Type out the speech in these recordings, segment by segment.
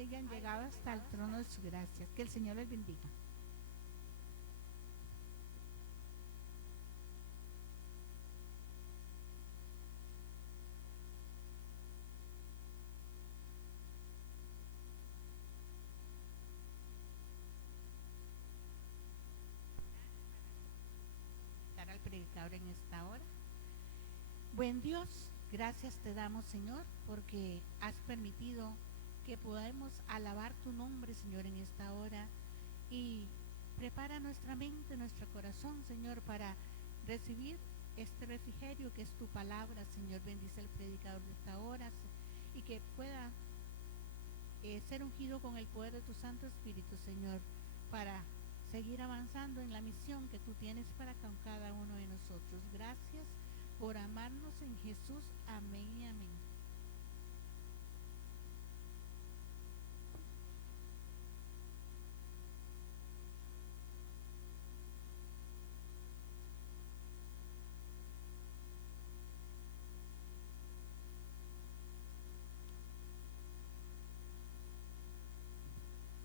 hayan llegado hasta el trono de su gracia. Que el Señor les bendiga. Al predicador en esta hora. Buen Dios, gracias te damos, Señor, porque has permitido que podamos alabar tu nombre, Señor, en esta hora, y prepara nuestra mente, nuestro corazón, Señor, para recibir este refrigerio que es tu palabra, Señor. Bendice al predicador de esta hora y que pueda ser ungido con el poder de tu Santo Espíritu, Señor, para seguir avanzando en la misión que tú tienes para con cada uno de nosotros. Gracias por amarnos en Jesús. Amén y amén.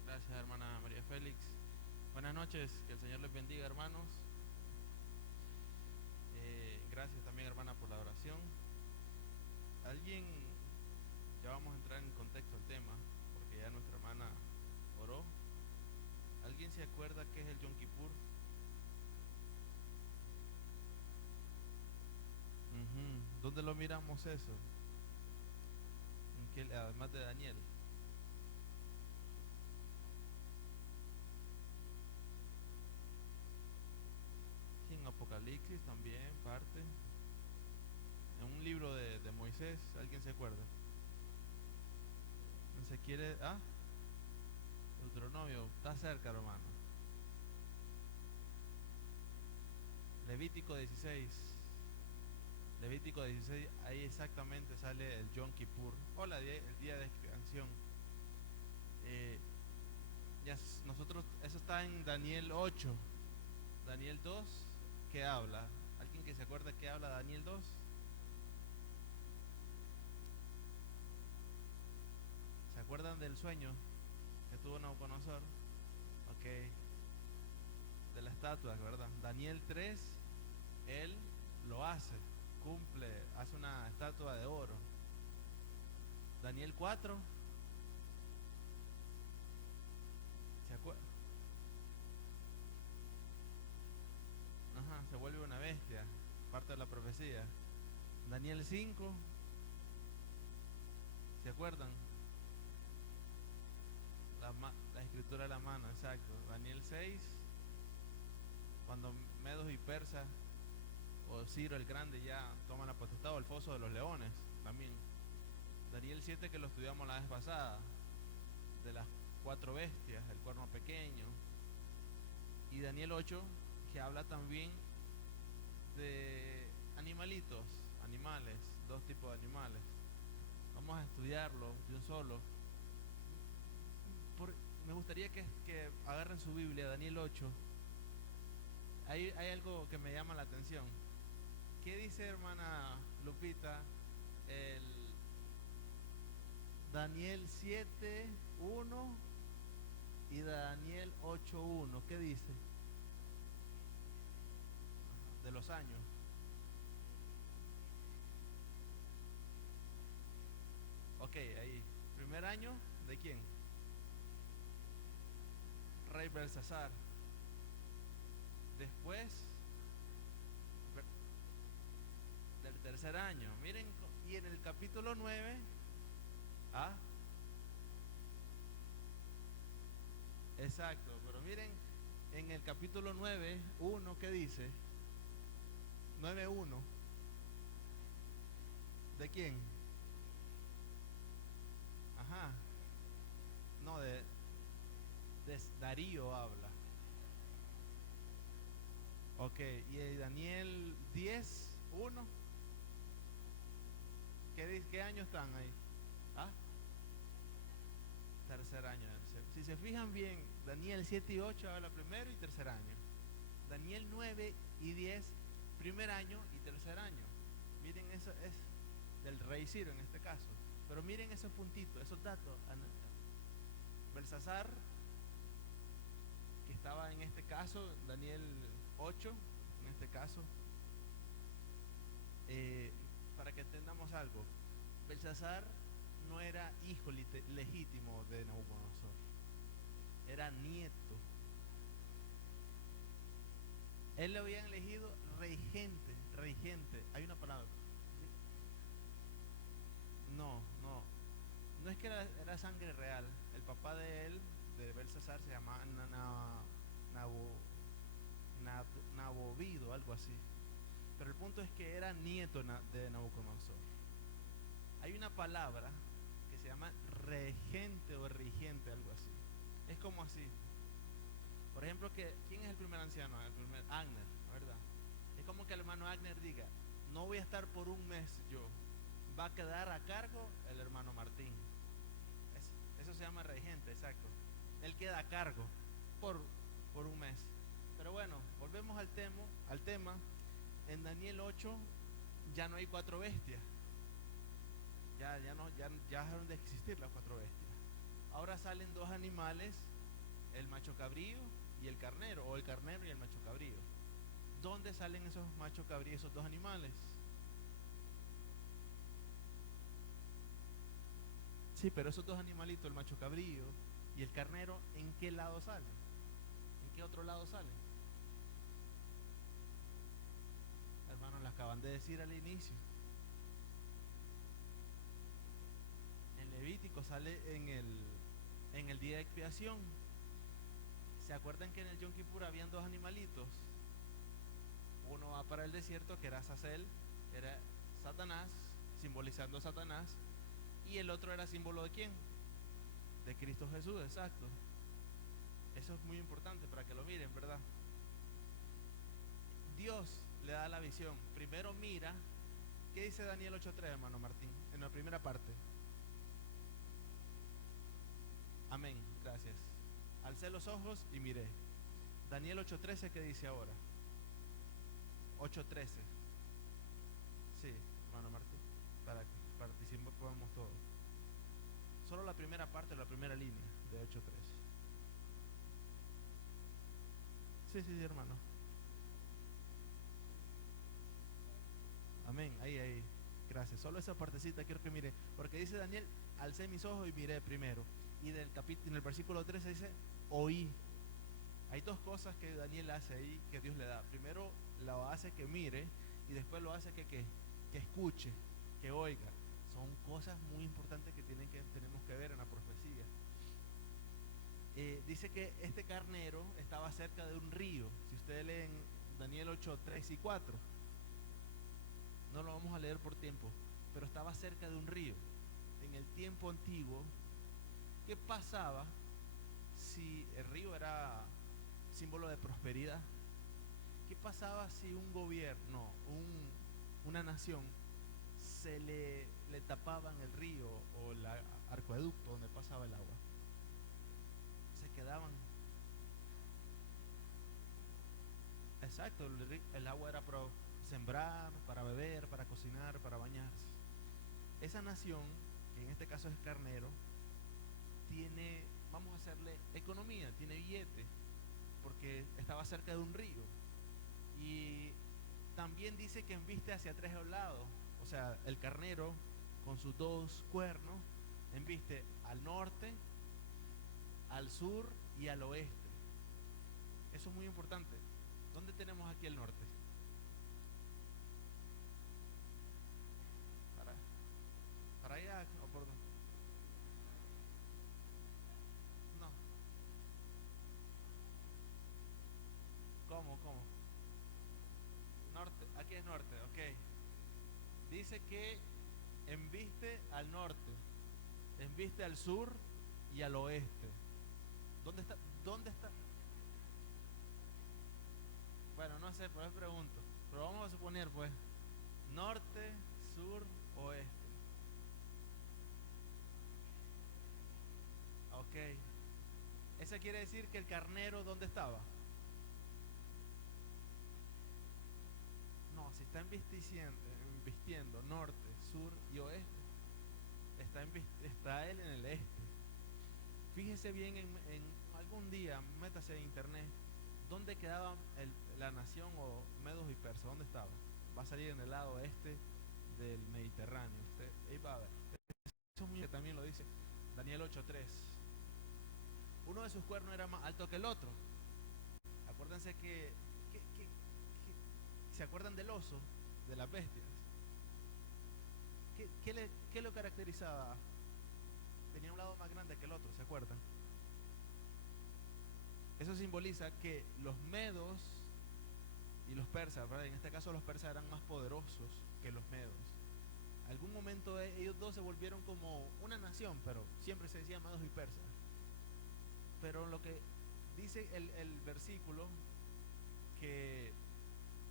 Gracias, hermana María Félix. Buenas noches, que el Señor les bendiga, hermanos. Gracias también, hermana, por la oración. Alguien, ya vamos a entrar en contexto al tema, porque ya nuestra hermana oró. ¿Alguien se acuerda qué es el Yom Kippur? ¿Dónde lo miramos eso? Además de Daniel. Sí, en Apocalipsis también, parte. En un libro de Moisés, ¿alguien se acuerda? ¿No se quiere? Deuteronomio, está cerca, hermano. Levítico 16. Levítico 16, ahí exactamente sale el Yom Kippur, o el día de expiación. Nosotros, eso está en Daniel 8. Daniel 2, ¿qué habla? ¿Alguien que se acuerda qué habla Daniel 2? ¿Se acuerdan del sueño que tuvo Nabucodonosor? Ok. De la estatua, ¿verdad? Daniel 3, él lo hace, hace una estatua de oro. Daniel 4, ¿se acuerda? Se vuelve una bestia, parte de la profecía. Daniel 5, ¿se acuerdan? La escritura de la mano, exacto. Daniel 6, cuando Medos y Persas o Ciro el Grande ya toman la potestad, o el foso de los leones también. Daniel 7, que lo estudiamos la vez pasada, de las 4 bestias, el cuerno pequeño. Y Daniel 8, que habla también de animales, 2 tipos de animales. Vamos a estudiarlo de un solo. Me gustaría que agarren su Biblia, Daniel 8. Hay algo que me llama la atención. ¿Qué dice, hermana Lupita, el Daniel 7:1 y Daniel 8:1? ¿Qué dice? De los años. Ok, ahí. ¿Primer año de quién? Rey Belsasar. Después del tercer año. Miren, y en el capítulo 9, exacto, pero miren, en el capítulo 9:1, ¿qué dice? 9:1. ¿De quién? No, de Darío habla. Ok, y Daniel 10:1. ¿Qué años están ahí? Tercer año. Si se fijan bien, Daniel 7 y 8 habla primero y tercer año. Daniel 9 y 10, primer año y tercer año. Miren, eso es del rey Ciro en este caso. Pero miren esos puntitos, esos datos. Belsasar, que estaba en este caso, Daniel 8, en este caso, para que entendamos algo, Belsasar no era hijo legítimo de Nabucodonosor, era nieto. Él lo habían elegido regente, hay una palabra. No es que era sangre real. El papá de él, de Belsasar, se llamaba Nabovido, algo así. Pero el punto es que era nieto de Nabucodonosor. Hay una palabra que se llama regente o regente, algo así. Es como así. Por ejemplo, ¿quién es el primer anciano? El primer Agner, ¿verdad? Es como que el hermano Agner diga, no voy a estar por un mes yo, va a quedar a cargo el hermano Martín. Eso se llama regente, exacto. Él queda a cargo por un mes. Pero bueno, volvemos al tema. En Daniel 8 ya no hay 4 bestias. Ya dejaron de existir las 4 bestias. Ahora salen 2 animales, el macho cabrío y el carnero, o el carnero y el macho cabrío. ¿Dónde salen esos machos cabríos, esos 2 animales? Sí, pero esos 2 animalitos, el macho cabrío y el carnero, ¿en qué lado salen? ¿En qué otro lado salen? Hermanos, lo acaban de decir al inicio. En Levítico sale en el día de expiación. ¿Se acuerdan que en el Yom Kippur habían 2 animalitos? Uno va para el desierto, que era Azazel, era Satanás, simbolizando a Satanás, y el otro era símbolo ¿de quién? De Cristo Jesús, exacto. Eso es muy importante para que lo miren, ¿verdad? Dios le da la visión. Primero mira, ¿qué dice Daniel 8:3, hermano Martín? En la primera parte. Amén, gracias. Alcé los ojos y miré. Daniel 8:13, ¿qué dice ahora? 8:13. Sí, hermano Martín, para que participemos todos. Solo la primera parte, la primera línea de 8:13. Sí, hermano. Amén, ahí. Gracias. Solo esa partecita quiero que mire, porque dice Daniel, alcé mis ojos y miré primero. Y en el versículo 13 dice, oí. Hay 2 cosas que Daniel hace ahí, que Dios le da. Primero lo hace que mire, y después lo hace que escuche, que oiga. Son cosas muy importantes que tenemos que ver en la profecía. Dice que este carnero estaba cerca de un río. Si ustedes leen Daniel 8:3 y 4, no lo vamos a leer por tiempo, pero estaba cerca de un río. En el tiempo antiguo, ¿qué pasaba si el río era símbolo de prosperidad? ¿Qué pasaba si un gobierno, una nación, se le tapaban el río o el acueducto donde pasaba el agua? Se quedaban. Exacto, el agua era para sembrar, para beber, para cocinar, para bañarse. Esa nación, que en este caso es carnero, tiene, vamos a hacerle economía, tiene billete, porque estaba cerca de un río. Y también dice que embiste hacia 3 lados. O sea, el carnero con sus 2 cuernos embiste al norte, al sur y al oeste. Eso es muy importante. ¿Dónde tenemos aquí el norte? Para allá o por dónde? No. ¿Cómo? Norte, aquí es norte, ok. Dice que embiste al norte, embiste al sur y al oeste. ¿Dónde está? Bueno, no sé, pues pregunto. Pero vamos a suponer, pues, norte, sur, oeste. Ok. Eso quiere decir que el carnero, ¿dónde estaba? No, si está embistiendo norte, sur y oeste, está él en el este. Fíjese bien en algún día, métase en internet, ¿dónde quedaba la nación o medos y persas? ¿Dónde estaba? Va a salir en el lado este del Mediterráneo. Usted ahí va a ver. Eso que también lo dice Daniel 8:3. Uno de sus cuernos era más alto que el otro. Acuérdense que ¿se acuerdan del oso? De las bestias. ¿Qué lo caracterizaba? Tenía un lado más grande que el otro, ¿se acuerdan? Eso simboliza que los medos y los persas, ¿verdad? En este caso los persas eran más poderosos que los medos. En algún momento ellos dos se volvieron como una nación, pero siempre se decía medos y persas. Pero lo que dice el versículo, que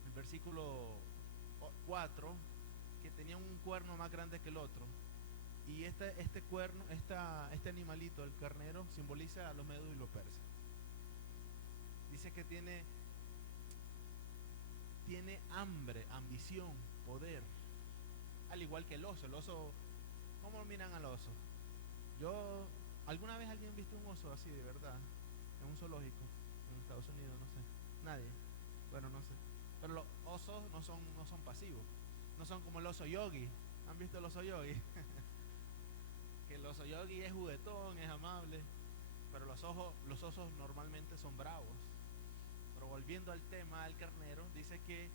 el versículo 4, que tenía un cuerno más grande que el otro. Y este cuerno, este animalito, el carnero, simboliza a los medos y los persas. Dice que tiene hambre, ambición, poder. Al igual que el oso. El oso, ¿cómo lo miran al oso? ¿Alguna vez alguien visto un oso así de verdad? En un zoológico, en Estados Unidos, no sé. Nadie. Bueno, no sé. Pero los osos no son pasivos. No son como el oso yogi. ¿Han visto el oso yogi? Que el oso yogi es juguetón, es amable. Pero los osos normalmente son bravos. Pero volviendo al tema del carnero, dice que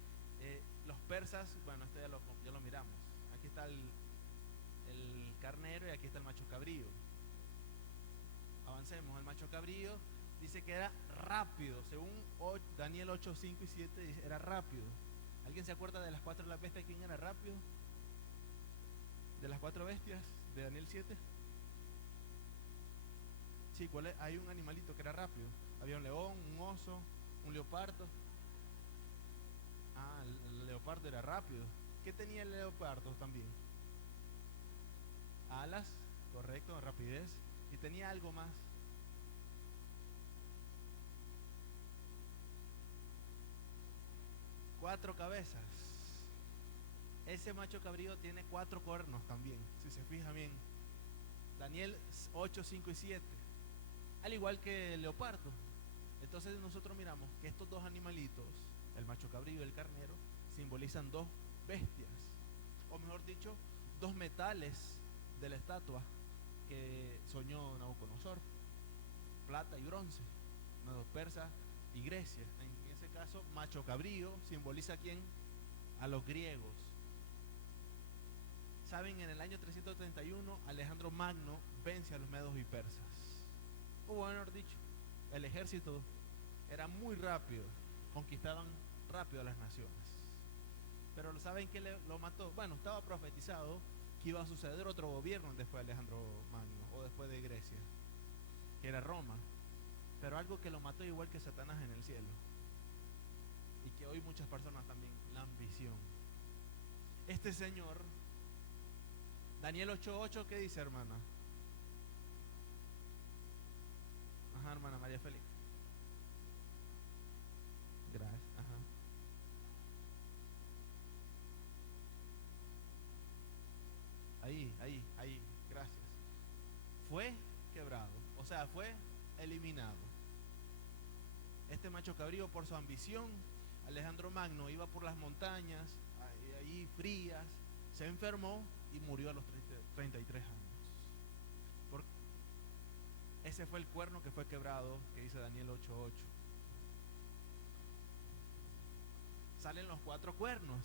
los persas, bueno, esto ya lo miramos. Aquí está el carnero y aquí está el macho cabrío. Avancemos. El macho cabrío dice que era rápido. Según Daniel 8, 5 y 7 dice, era rápido. ¿Alguien se acuerda de las 4 de las bestias? ¿Quién era rápido? De las 4 bestias de Daniel 7. Sí, ¿cuál es? Hay un animalito que era rápido. Había un león, un oso, un leopardo. Ah, el leopardo era rápido. ¿Qué tenía el leopardo también? Alas, correcto, rapidez. Y tenía algo más. 4 cabezas. Ese macho cabrío tiene 4 cuernos también, si se fija bien. Daniel 8, 5 y 7. Al igual que el leopardo. Entonces nosotros miramos que estos dos animalitos, el macho cabrío y el carnero, simbolizan dos bestias. O mejor dicho, dos metales de la estatua que soñó Nabucodonosor. Plata y bronce. Medo persa y Grecia. En ese caso, macho cabrío simboliza ¿a quién? A los griegos. Saben, en el año 331 Alejandro Magno vence a los medos y persas. O mejor dicho, el ejército era muy rápido, conquistaban rápido a las naciones. Pero ¿saben qué lo mató? Bueno, estaba profetizado que iba a suceder otro gobierno después de Alejandro Magno o después de Grecia, que era Roma. Pero algo que lo mató igual que Satanás en el cielo, y que hoy muchas personas también, la ambición. Este señor, Daniel 8:8, ¿qué dice, hermana? Ajá, hermana María Félix. Gracias, ajá. Ahí, gracias. Fue quebrado, o sea, fue eliminado. Este macho cabrío, por su ambición, Alejandro Magno iba por las montañas, ahí frías, se enfermó y murió a los 33 años. Ese fue el cuerno que fue quebrado, que dice Daniel 8:8. Salen los 4 cuernos.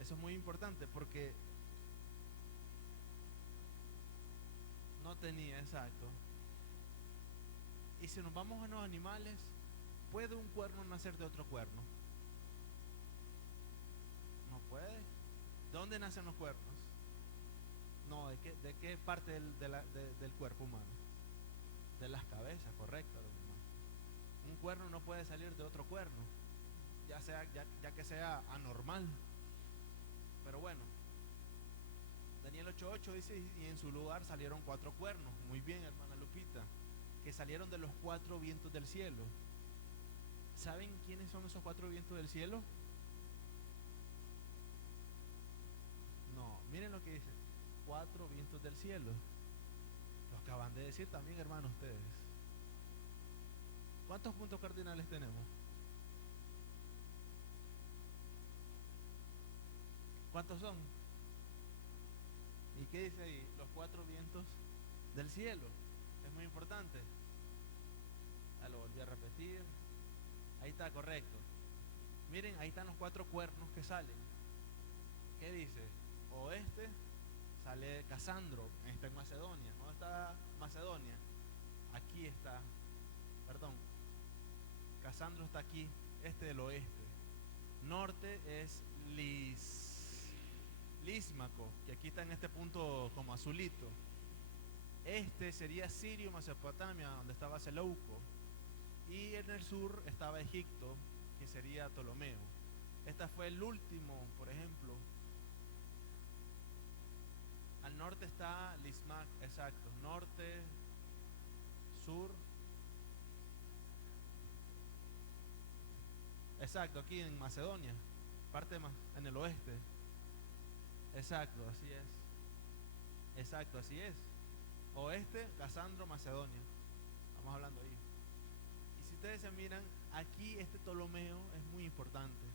Eso es muy importante porque no tenía, exacto. Y si nos vamos a los animales, ¿puede un cuerno nacer de otro cuerno? No puede. ¿De dónde nacen los cuernos? No, ¿de qué parte del cuerpo humano? De las cabezas, correcto. Un cuerno no puede salir de otro cuerno, ya que sea anormal. Pero bueno, Daniel 8:8 dice, y en su lugar salieron 4 cuernos. Muy bien, hermana Lupita, que salieron de los 4 vientos del cielo. ¿Saben quiénes son esos 4 vientos del cielo? No, miren lo que dice. 4 vientos del cielo. Lo acaban de decir también, hermanos, ustedes. ¿Cuántos puntos cardinales tenemos? ¿Cuántos son? ¿Y qué dice ahí? Los 4 vientos del cielo. Es muy importante. Ya lo volví a repetir. Ahí está, correcto. Miren, ahí están los 4 cuernos que salen. ¿Qué dice? Oeste sale Casandro, está en Macedonia. ¿Dónde está Macedonia? Aquí está. Perdón. Casandro está aquí, este del oeste. Norte es Lísmaco, que aquí está en este punto como azulito. Este sería Sirio, Mesopotamia, donde estaba Seleuco. Y en el sur estaba Egipto, que sería Ptolomeo. Este fue el último, por ejemplo. Al norte está Lismac, exacto. Norte, sur. Exacto, aquí en Macedonia. Parte más en el oeste. Exacto, así es. Exacto, así es. Oeste, Casandro, Macedonia. Estamos hablando ahí. Y si ustedes se miran, aquí este Ptolomeo es muy importante.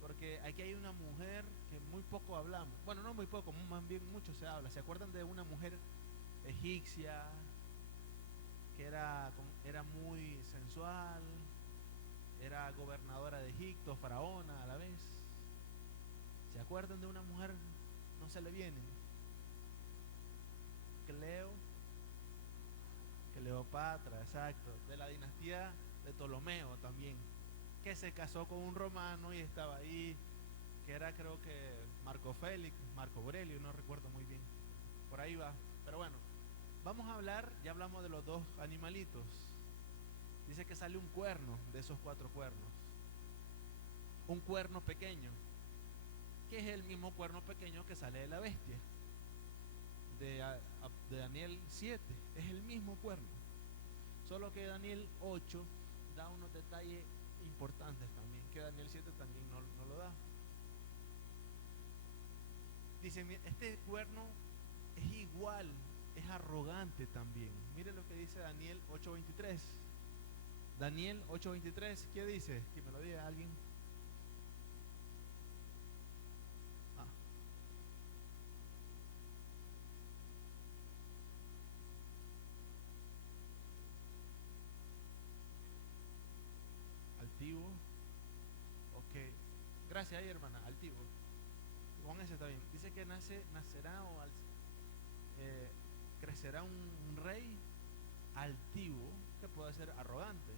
Porque aquí hay una mujer que muy poco hablamos. Bueno, no muy poco, más bien mucho se habla. ¿Se acuerdan de una mujer egipcia que era muy sensual? Era gobernadora de Egipto, faraona a la vez. ¿Se acuerdan de una mujer? No se le viene. Cleopatra, exacto. De la dinastía de Ptolomeo también. Que se casó con un romano y estaba ahí. Que era, creo que Marco Félix, Marco Aurelio, no recuerdo muy bien. Por ahí va. Pero bueno, vamos a hablar, ya hablamos de los 2 animalitos. Dice que sale un cuerno de esos 4 cuernos. Un cuerno pequeño, que es el mismo cuerno pequeño que sale de la bestia. De Daniel 7, es el mismo cuerno. Solo que Daniel 8 da unos detalles importantes también, que Daniel 7 también no lo da. Dice, este cuerno es igual, es arrogante también. Mire lo que dice Daniel 8:23. Daniel 8:23, ¿qué dice? Que me lo diga alguien. Altivo. Ok. Gracias ahí, hermana. Altivo. Con ese está bien. Dice que nacerá o crecerá un rey altivo, que puede ser arrogante,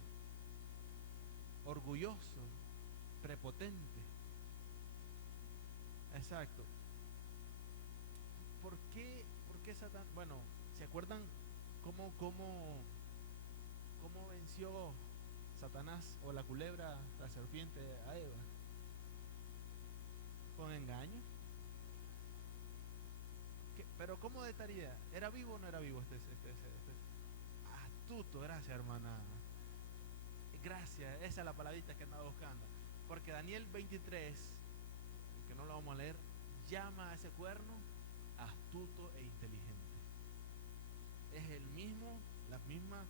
orgulloso, prepotente. Exacto. ¿Por qué Satán? Bueno, ¿se acuerdan cómo venció Satanás o la culebra, la serpiente, a Eva? Con engaño. Pero ¿cómo de tarea? ¿Era vivo o no era vivo este? Astuto, gracias, hermana. Gracias, esa es la palabrita que andaba buscando. Porque Daniel 23, que no lo vamos a leer, llama a ese cuerno astuto e inteligente. Es la misma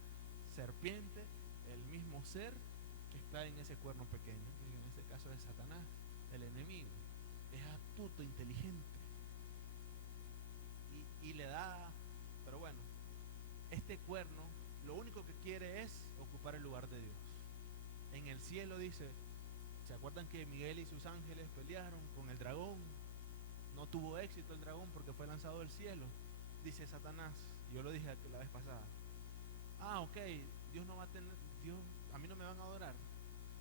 serpiente, el mismo ser que está en ese cuerno pequeño. Y en este caso es Satanás, el enemigo. Es astuto, inteligente. Y le da, pero bueno, este cuerno lo único que quiere es ocupar el lugar de Dios. En el cielo dice, ¿se acuerdan que Miguel y sus ángeles pelearon con el dragón? No tuvo éxito el dragón porque fue lanzado del cielo. Dice Satanás, yo lo dije la vez pasada. Ok, Dios no va a tener, a mí no me van a adorar.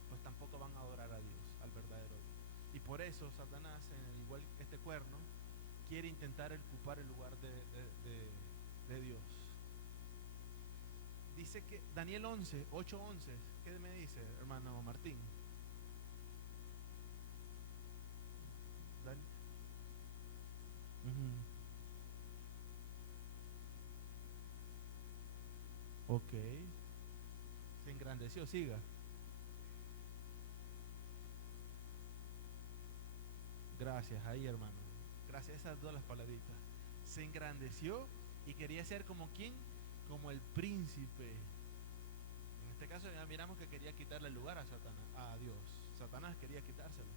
Pues tampoco van a adorar a Dios, al verdadero Dios. Y por eso Satanás, igual que este cuerno, quiere intentar ocupar el lugar de Dios. Dice que Daniel 8:11, ¿qué me dice, hermano Martín? Ok. Se engrandeció, siga. Gracias, ahí, hermano. Gracias a esas 2 las palabritas. Se engrandeció y quería ser como quién, como el príncipe. En este caso ya miramos que quería quitarle el lugar a Satanás, a Dios. Satanás quería quitárselo.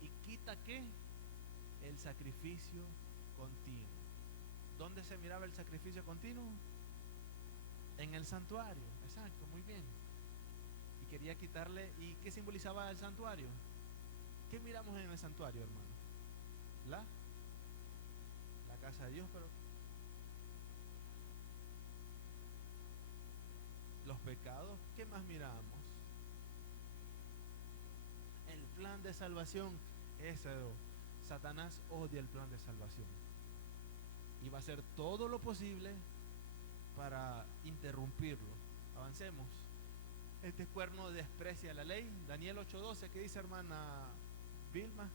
¿Y quita qué? El sacrificio continuo. ¿Dónde se miraba el sacrificio continuo? En el santuario, exacto, muy bien. Y quería quitarle. ¿Y qué simbolizaba el santuario? ¿Qué miramos en el santuario, hermano? La casa de Dios, pero los pecados, ¿qué más miramos? El plan de salvación. Satanás odia el plan de salvación y va a hacer todo lo posible para interrumpirlo. Avancemos. Este cuerno desprecia la ley. Daniel 8:12, ¿qué dice, hermana Vilma?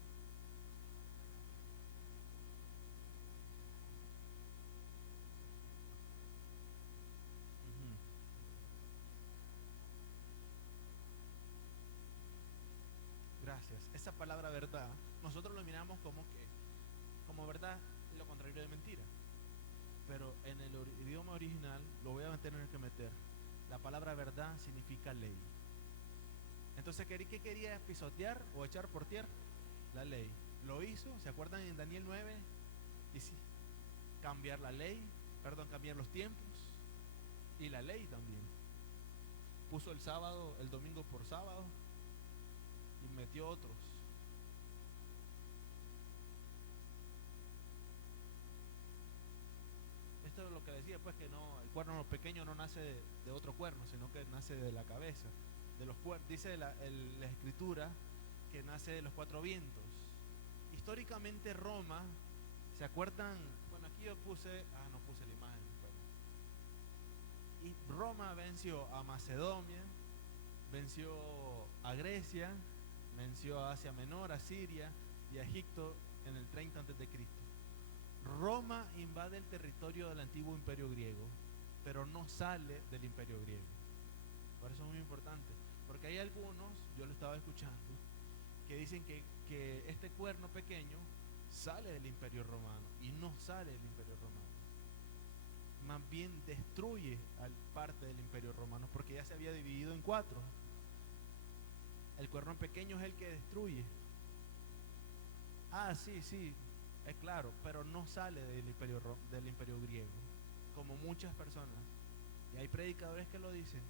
Gracias. Esa palabra verdad, nosotros lo miramos como verdad, lo contrario de mentira. Pero en el idioma original, lo voy a tener que meter, la palabra verdad significa ley. Entonces, ¿qué quería pisotear o echar por tierra? La ley. Lo hizo, ¿se acuerdan en Daniel 9? Y sí, cambiar la ley, cambiar los tiempos y la ley también. Puso el domingo por sábado y metió otros. Esto es lo que decía, pues, que no, el cuerno pequeño no nace de otro cuerno, sino que nace de la cabeza, de los cuernos. Dice la escritura que nace de los cuatro vientos. Históricamente Roma, ¿se acuerdan? Bueno, aquí yo no puse la imagen, pero... Y Roma venció a Macedonia, venció a Grecia, venció a Asia Menor, a Siria y a Egipto en el 30 a.C. Roma invade el territorio del antiguo imperio griego, pero no sale del imperio griego. Por eso es muy importante, porque hay algunos, yo lo estaba escuchando, que dicen que este cuerno pequeño sale del imperio romano, y no sale del imperio romano. Más bien destruye parte del imperio romano, porque ya se había dividido en 4. El cuerno pequeño es el que destruye. Sí, es claro, pero no sale del imperio griego, como muchas personas. Y hay predicadores que lo dicen.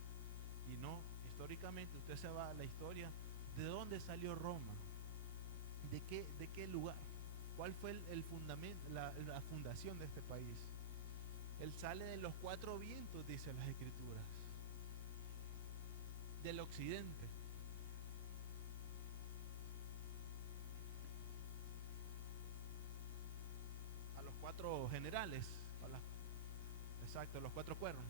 Y no, históricamente usted se va a la historia. ¿De dónde salió Roma? ¿De qué lugar? ¿Cuál fue el fundamento, la fundación de este país? Él sale de los 4 vientos, dicen las escrituras, del occidente. A los 4 generales. Exacto, los 4 cuernos.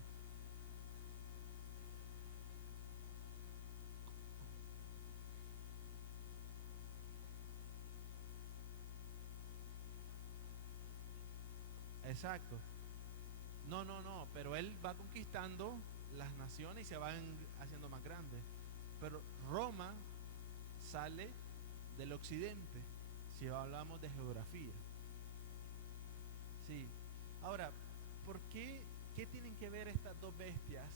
Exacto. No, pero él va conquistando las naciones y se van haciendo más grandes. Pero Roma sale del occidente, si hablamos de geografía. Sí. Ahora, ¿por qué tienen que ver estas dos bestias?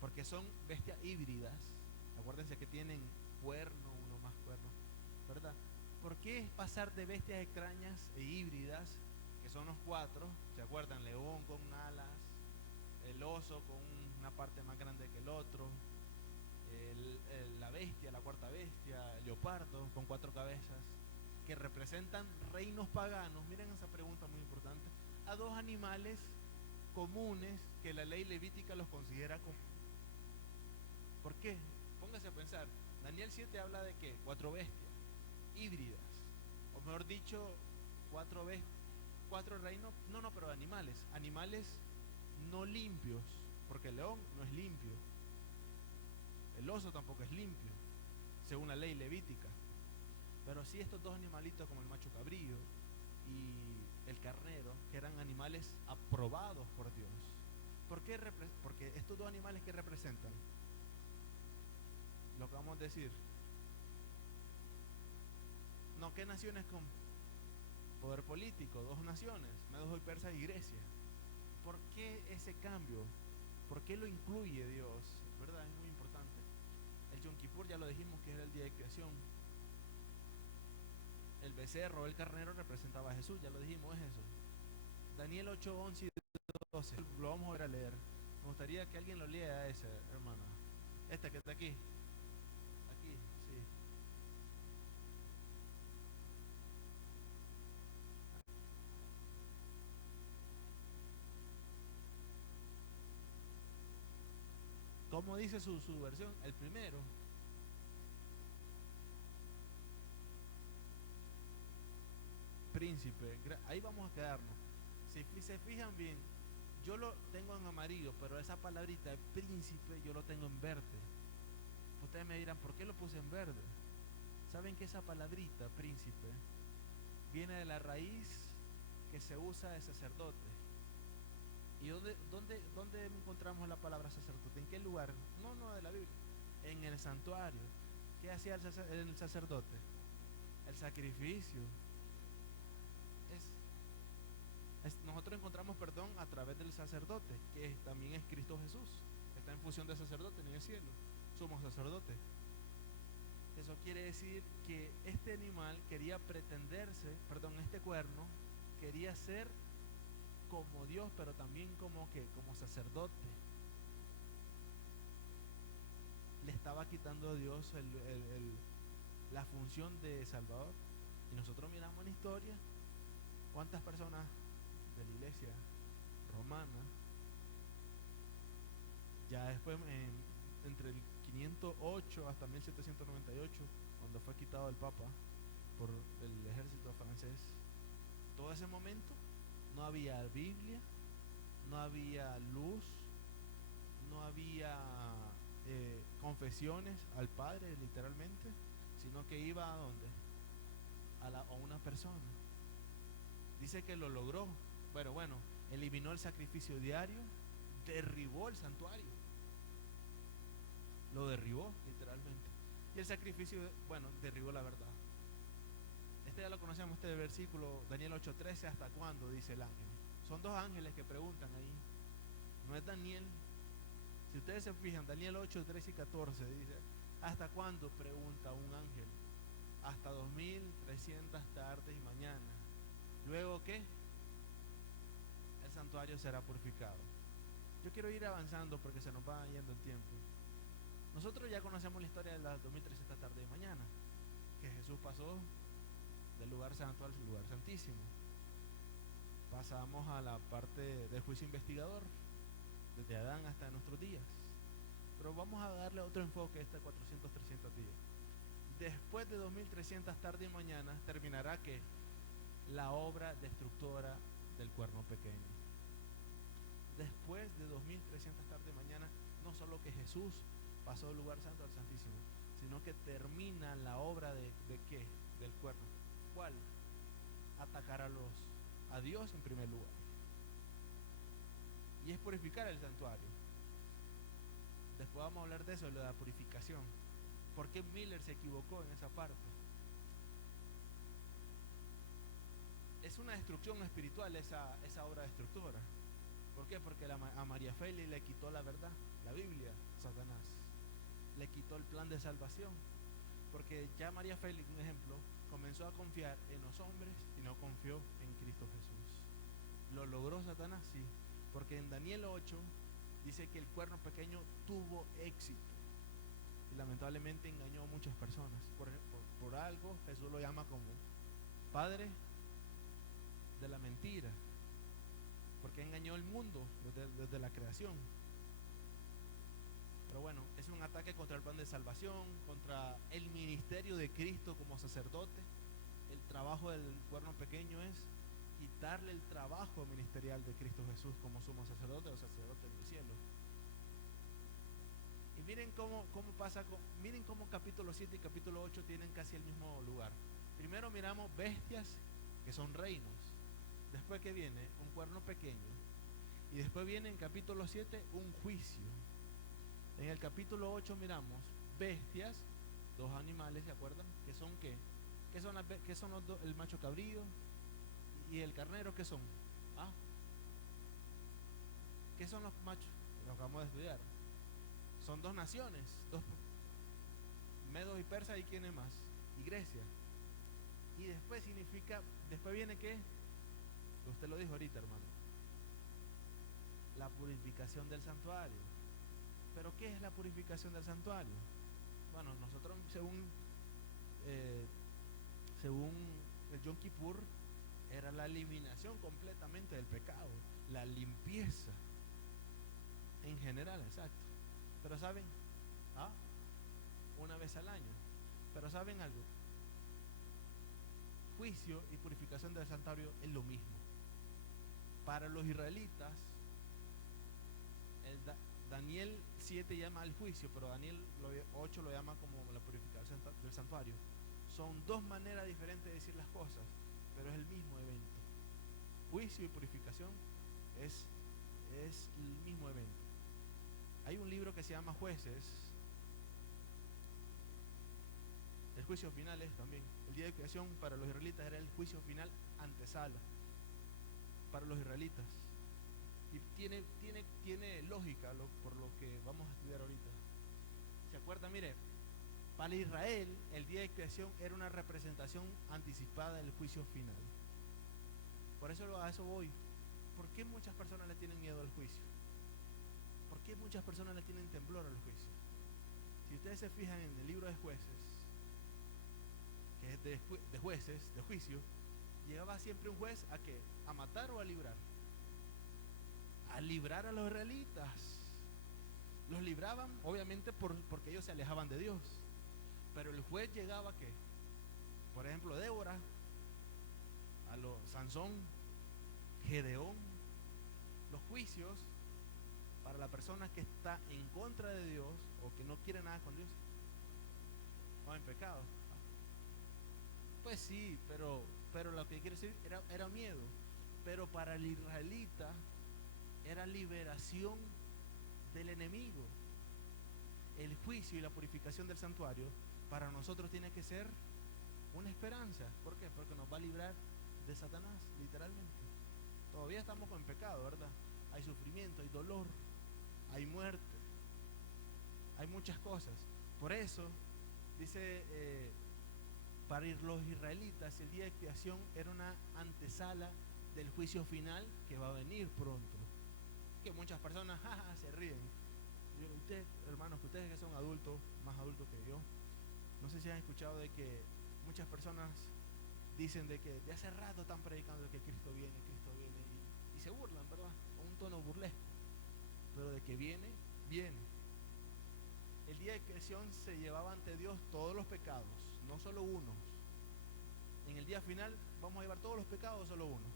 Porque son bestias híbridas. Acuérdense que tienen cuerno, uno más cuerno, ¿verdad? ¿Por qué es pasar de bestias extrañas e híbridas, que son los 4? ¿Se acuerdan? León con alas, el oso con una parte más grande que el otro, la bestia, la 4ª bestia, el leopardo con 4 cabezas, que representan reinos paganos. Miren esa pregunta muy importante. A 2 animales comunes que la ley levítica los considera como. ¿Por qué? Póngase a pensar. Daniel 7 habla de ¿qué? 4 bestias híbridas, o mejor dicho, 4 bestias, 4 reinos, pero animales no limpios, porque el león no es limpio, el oso tampoco es limpio, según la ley levítica. Pero sí estos 2 animalitos, como el macho cabrío y el carnero, que eran animales aprobados por Dios. ¿Por qué? Porque estos 2 animales, ¿qué representan? Lo que vamos a decir. No, ¿qué naciones con poder político? 2 naciones, Medos y Persas y Grecia. ¿Por qué ese cambio? ¿Por qué lo incluye Dios? ¿Verdad? Es muy importante. El Yom Kippur ya lo dijimos que era el día de creación. El becerro, el carnero representaba a Jesús, ya lo dijimos, es eso. Daniel 8, 11 y 12, lo vamos a ver a leer. Me gustaría que alguien lo lea ese, hermana. Esta que está aquí. Aquí, sí. ¿Cómo dice su versión? El primero. Príncipe. Ahí vamos a quedarnos. Si se fijan bien, yo lo tengo en amarillo, pero esa palabrita de príncipe yo lo tengo en verde. Ustedes me dirán, ¿por qué lo puse en verde? ¿Saben que esa palabrita, príncipe, viene de la raíz que se usa de sacerdote? ¿Y dónde encontramos la palabra sacerdote? ¿En qué lugar? No de la Biblia. En el santuario. ¿Qué hacía el sacerdote? El sacrificio. Nosotros encontramos perdón a través del sacerdote, que también es Cristo Jesús. Está en función de sacerdote en el cielo. Somos sacerdotes. Eso quiere decir que este animal quería este cuerno quería ser como Dios, pero también como sacerdote. Le estaba quitando a Dios la función de Salvador. Y nosotros miramos la historia, cuántas personas de la iglesia romana, ya después entre el 508 hasta 1798, cuando fue quitado el Papa por el ejército francés, todo ese momento no había Biblia, no había luz, no había confesiones al Padre literalmente, sino que iba a ¿dónde? A una persona. Dice que lo logró. Bueno, eliminó el sacrificio diario, derribó el santuario, lo derribó literalmente. Y el sacrificio, derribó la verdad. Este ya lo conocemos, este versículo, Daniel 8:13, ¿hasta cuándo? Dice el ángel. Son dos ángeles que preguntan ahí, no es Daniel. Si ustedes se fijan, Daniel 8, 13 y 14 dice, ¿hasta cuándo? Pregunta un ángel. Hasta 2300 tardes y mañanas. ¿Luego qué? El santuario será purificado. Yo quiero ir avanzando porque se nos va yendo el tiempo. Nosotros ya conocemos la historia de las 2300 tardes y mañana, que Jesús pasó del lugar santo al lugar santísimo. Pasamos a la parte del juicio investigador, desde Adán hasta nuestros días. Pero vamos a darle otro enfoque a este 300 días. Después de 2300 tardes y mañana terminará que la obra destructora del cuerno pequeño. Después de 2300 tardes y mañana, no solo que Jesús pasó del lugar santo al santísimo, sino que termina la obra de ¿qué? Del cuerno. ¿Cuál? Atacar a Dios en primer lugar. Y es purificar el santuario. Después vamos a hablar de eso, de la purificación. ¿Por qué Miller se equivocó en esa parte? Es una destrucción espiritual esa obra destructora. ¿Por qué? Porque a María Félix le quitó la verdad, la Biblia, Satanás. Le quitó el plan de salvación. Porque ya María Félix, un ejemplo, comenzó a confiar en los hombres y no confió en Cristo Jesús. ¿Lo logró Satanás? Sí. Porque en Daniel 8 dice que el cuerno pequeño tuvo éxito. Y lamentablemente engañó a muchas personas. Por algo Jesús lo llama como padre de la mentira. Porque engañó el mundo desde la creación. Pero bueno, es un ataque contra el plan de salvación, contra el ministerio de Cristo como sacerdote. El trabajo del cuerno pequeño es quitarle el trabajo ministerial de Cristo Jesús como sumo sacerdote o sacerdote del cielo. Y miren cómo pasa, miren cómo capítulo 7 y capítulo 8 tienen casi el mismo lugar. Primero miramos bestias que son reinos. Después que viene un cuerno pequeño. Y después viene en capítulo 7 un juicio. En el capítulo 8 miramos bestias, dos animales, ¿se acuerdan? ¿Qué son qué? ¿Qué son los dos? El macho cabrío y el carnero, ¿qué son? ¿Qué son los machos? Los acabamos de estudiar. Son dos naciones, medos y persas, y quiénes más, y Grecia. Y después significa, después viene ¿qué? Usted lo dijo ahorita, hermano, la purificación del santuario. ¿Pero qué es la purificación del santuario? Bueno, nosotros según el Yom Kippur, era la eliminación completamente del pecado, la limpieza en general, exacto. Pero ¿saben? Una vez al año. Pero ¿saben algo? Juicio y purificación del santuario es lo mismo. Para los israelitas, Daniel 7 llama al juicio, pero Daniel 8 lo llama como la purificación del santuario. Son dos maneras diferentes de decir las cosas, pero es el mismo evento. Juicio y purificación es el mismo evento. Hay un libro que se llama Jueces. El juicio final es también. El día de creación para los israelitas era el juicio final antesala para los israelitas. Y tiene lógica por lo que vamos a estudiar ahorita. ¿Se acuerdan? Mire, para Israel el día de creación era una representación anticipada del juicio final. Por eso a eso voy. ¿Por qué muchas personas le tienen miedo al juicio? ¿Por qué muchas personas le tienen temblor al juicio? Si ustedes se fijan en el libro de Jueces, que es de jueces, de juicio, llegaba siempre un juez ¿a qué? ¿A matar o a librar? A librar a los israelitas. Los libraban obviamente porque ellos se alejaban de Dios. Pero el juez llegaba ¿a qué? Por ejemplo, Débora, a los Sansón, Gedeón. Los juicios para la persona que está en contra de Dios o que no quiere nada con Dios o en pecado. Pues sí, pero lo que quiere decir era miedo. Pero para el israelita era liberación del enemigo. El juicio y la purificación del santuario para nosotros tiene que ser una esperanza. ¿Por qué? Porque nos va a librar de Satanás, literalmente. Todavía estamos con pecado, ¿verdad? Hay sufrimiento, hay dolor, hay muerte, hay muchas cosas. Por eso dice, para los israelitas el día de expiación era una antesala del juicio final que va a venir pronto. Que muchas personas se ríen. Ustedes, hermanos, que ustedes que son adultos, más adultos que yo, no sé si han escuchado de que muchas personas dicen de que de hace rato están predicando de que Cristo viene y se burlan, ¿verdad? Con un tono burlesco. Pero de que viene, viene. El día de creación se llevaba ante Dios todos los pecados, no solo uno. En el día final vamos a llevar todos los pecados o solo uno.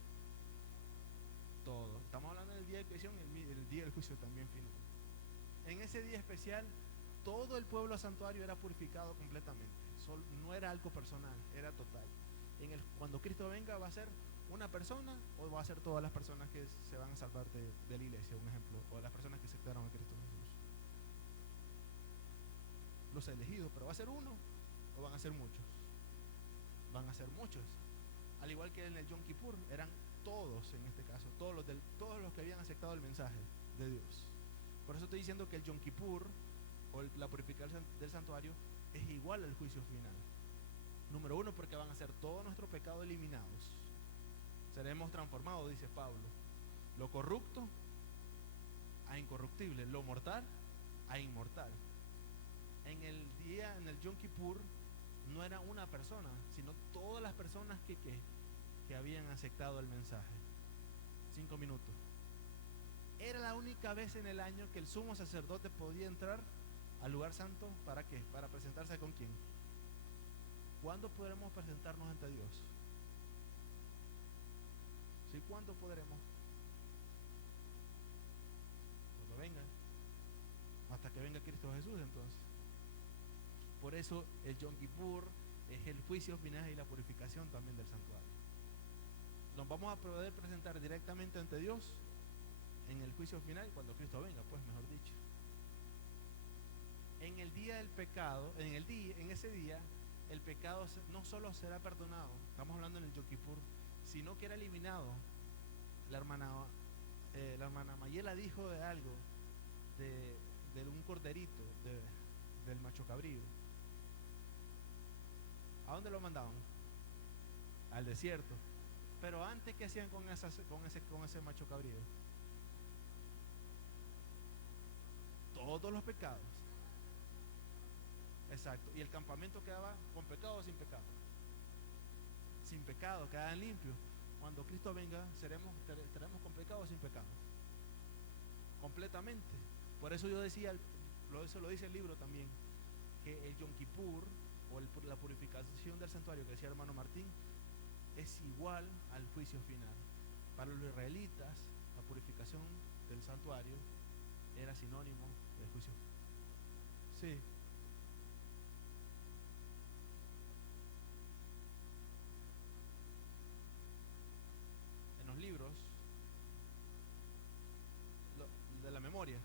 Todos. Estamos hablando del día de creación, el día del juicio también final. En ese día especial, todo el pueblo santuario era purificado completamente. No era algo personal, era total. Cuando Cristo venga, ¿va a ser una persona o va a ser todas las personas que se van a salvar de la iglesia, un ejemplo, o las personas que aceptaron a Cristo Jesús? Los elegidos, pero ¿va a ser uno o van a ser muchos? Van a ser muchos. Al igual que en el Yom Kippur, eran todos en este caso, todos los que habían aceptado el mensaje de Dios. Por eso estoy diciendo que el Yom Kippur o la purificación del santuario es igual al juicio final. Número uno, porque van a ser todos nuestros pecados eliminados. Seremos transformados, dice Pablo. Lo corrupto a incorruptible, lo mortal a inmortal. En el Yom Kippur no era una persona, sino todas las personas que habían aceptado el mensaje. 5 minutos. Era la única vez en el año que el sumo sacerdote podía entrar al lugar santo. ¿Para qué? Para presentarse con quién. ¿Cuándo podremos presentarnos ante Dios? ¿Sí? ¿Cuándo podremos? Cuando venga. Hasta que venga Cristo Jesús, entonces. Por eso el Yom Kippur es el juicio final y la purificación también del santuario. Nos vamos a poder presentar directamente ante Dios en el juicio final cuando Cristo venga, pues mejor dicho. En el día del pecado, en ese día, el pecado no solo será perdonado, estamos hablando en el Yom Kippur, sino que era eliminado. La hermana la hermana Mayela dijo de algo, de un corderito, del macho cabrío. ¿A dónde lo mandaban? Al desierto. Pero antes, ¿qué hacían con ese macho cabrío? Todos los pecados. Exacto. Y el campamento quedaba con pecado o sin pecado. Sin pecado, quedaban limpios. Cuando Cristo venga, estaremos con pecado o sin pecado. Completamente. Por eso yo decía, eso lo dice el libro también, que el Yom Kippur, o la purificación del santuario, que decía el hermano Martín, es igual al juicio final. Para los israelitas, la purificación del santuario era sinónimo del juicio. Sí. En los libros de la memoria.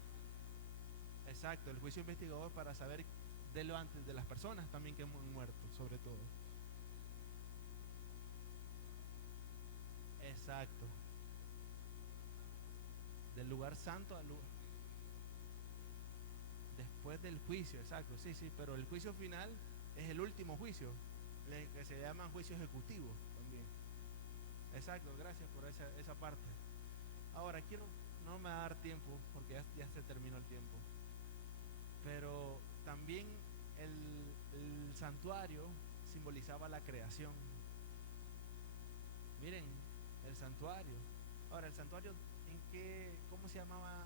Exacto, el juicio investigador para saber de lo antes de las personas también que han muerto, sobre todo. Exacto. Del lugar santo al lugar. Después del juicio, exacto, sí, pero el juicio final es el último juicio, que se llama juicio ejecutivo también. Exacto, gracias por esa parte. Ahora no me va a dar tiempo porque ya se terminó el tiempo. Pero también el santuario simbolizaba la creación. Miren, el santuario. Ahora, el santuario, ¿cómo se llamaba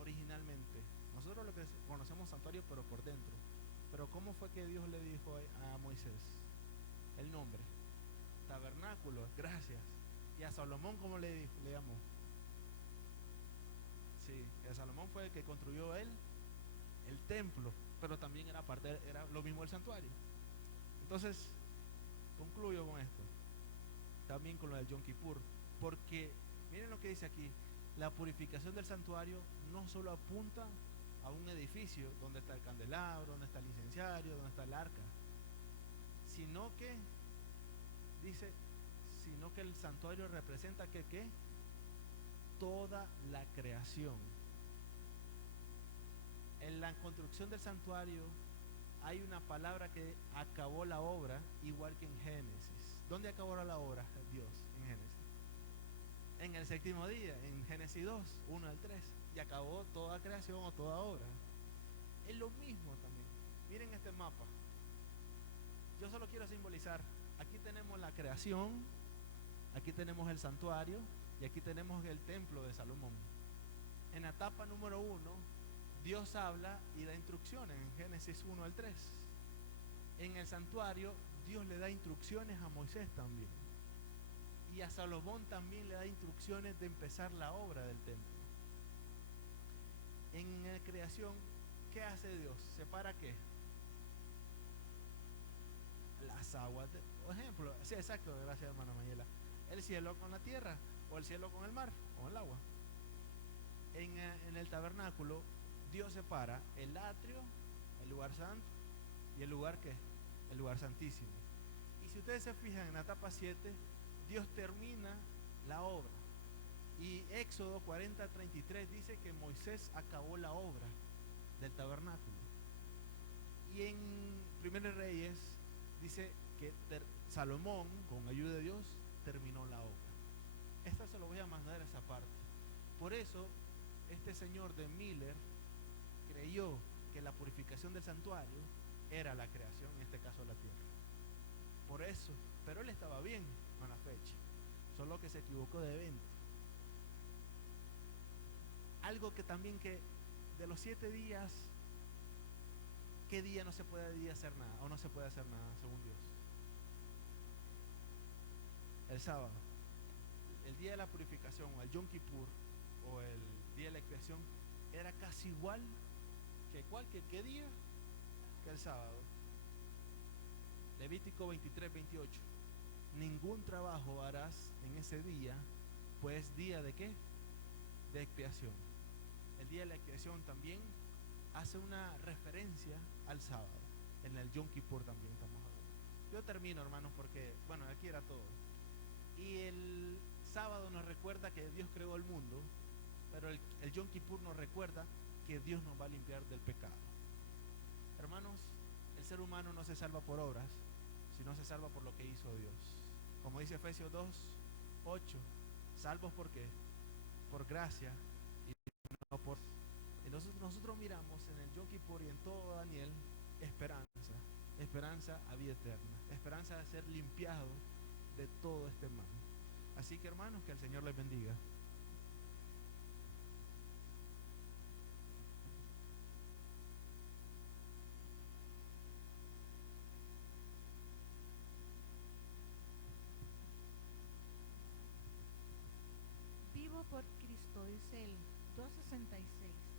originalmente? Nosotros lo que conocemos santuario, pero por dentro. Pero ¿cómo fue que Dios le dijo a Moisés el nombre? Tabernáculo, gracias. Y a Salomón, ¿cómo le llamó? Sí, a Salomón fue el que construyó el templo, pero también era lo mismo el santuario. Entonces, concluyo con esto. También con lo del Yom Kippur, porque miren lo que dice aquí: la purificación del santuario no solo apunta a un edificio donde está el candelabro, donde está el incenciario, donde está el arca, sino que el santuario representa que toda la creación. En la construcción del santuario hay una palabra que acabó la obra, igual que en Génesis. ¿Dónde acabó la obra Dios en Génesis? En el séptimo día, en Génesis 2, 1 al 3. Y acabó toda creación o toda obra. Es lo mismo también. Miren este mapa. Yo solo quiero simbolizar. Aquí tenemos la creación, aquí tenemos el santuario y aquí tenemos el templo de Salomón. En la etapa número 1, Dios habla y da instrucciones en Génesis 1 al 3. En el santuario, Dios le da instrucciones a Moisés también. Y a Salomón también le da instrucciones de empezar la obra del templo. En la creación, ¿qué hace Dios? ¿Separa qué? Las aguas, por ejemplo. Sí, exacto, gracias hermana Mayela. El cielo con la tierra, o el cielo con el mar, con el agua. En el tabernáculo, Dios separa el atrio, el lugar santo, y el lugar ¿qué? El lugar santísimo. Y si ustedes se fijan en la etapa 7, Dios termina la obra. Y Éxodo 40:33 dice que Moisés acabó la obra del tabernáculo. Y en Primero Reyes dice que Salomón, con ayuda de Dios, terminó la obra. Esta se lo voy a mandar a esa parte. Por eso, este señor de Miller creyó que la purificación del santuario era la creación, en este caso la tierra. Por eso, pero él estaba bien con la fecha, solo que se equivocó de evento. Algo que también que de los 7 días, ¿qué día no se puede hacer nada o no se puede hacer nada según Dios? El sábado. El día de la purificación o el Yom Kippur o el día de la expiación era casi igual que ¿qué día? Que el sábado. Levítico 23:28. Ningún trabajo harás en ese día, pues día de ¿qué? De expiación. El día de la expiación también hace una referencia al sábado. En el Yom Kippur también estamos hablando. Yo termino, hermanos, porque bueno, aquí era todo. Y el sábado nos recuerda que Dios creó el mundo Pero el Yom Kippur nos recuerda que Dios nos va a limpiar del pecado. Hermanos, el ser humano no se salva por obras, sino se salva por lo que hizo Dios. Como dice Efesios 2:8, salvos ¿por qué? Por gracia y no por... Entonces nosotros miramos en el Yom Kippur y en todo Daniel esperanza a vida eterna, esperanza de ser limpiado de todo este mal. Así que hermanos, que el Señor les bendiga. Vivo por Cristo, dice el 266.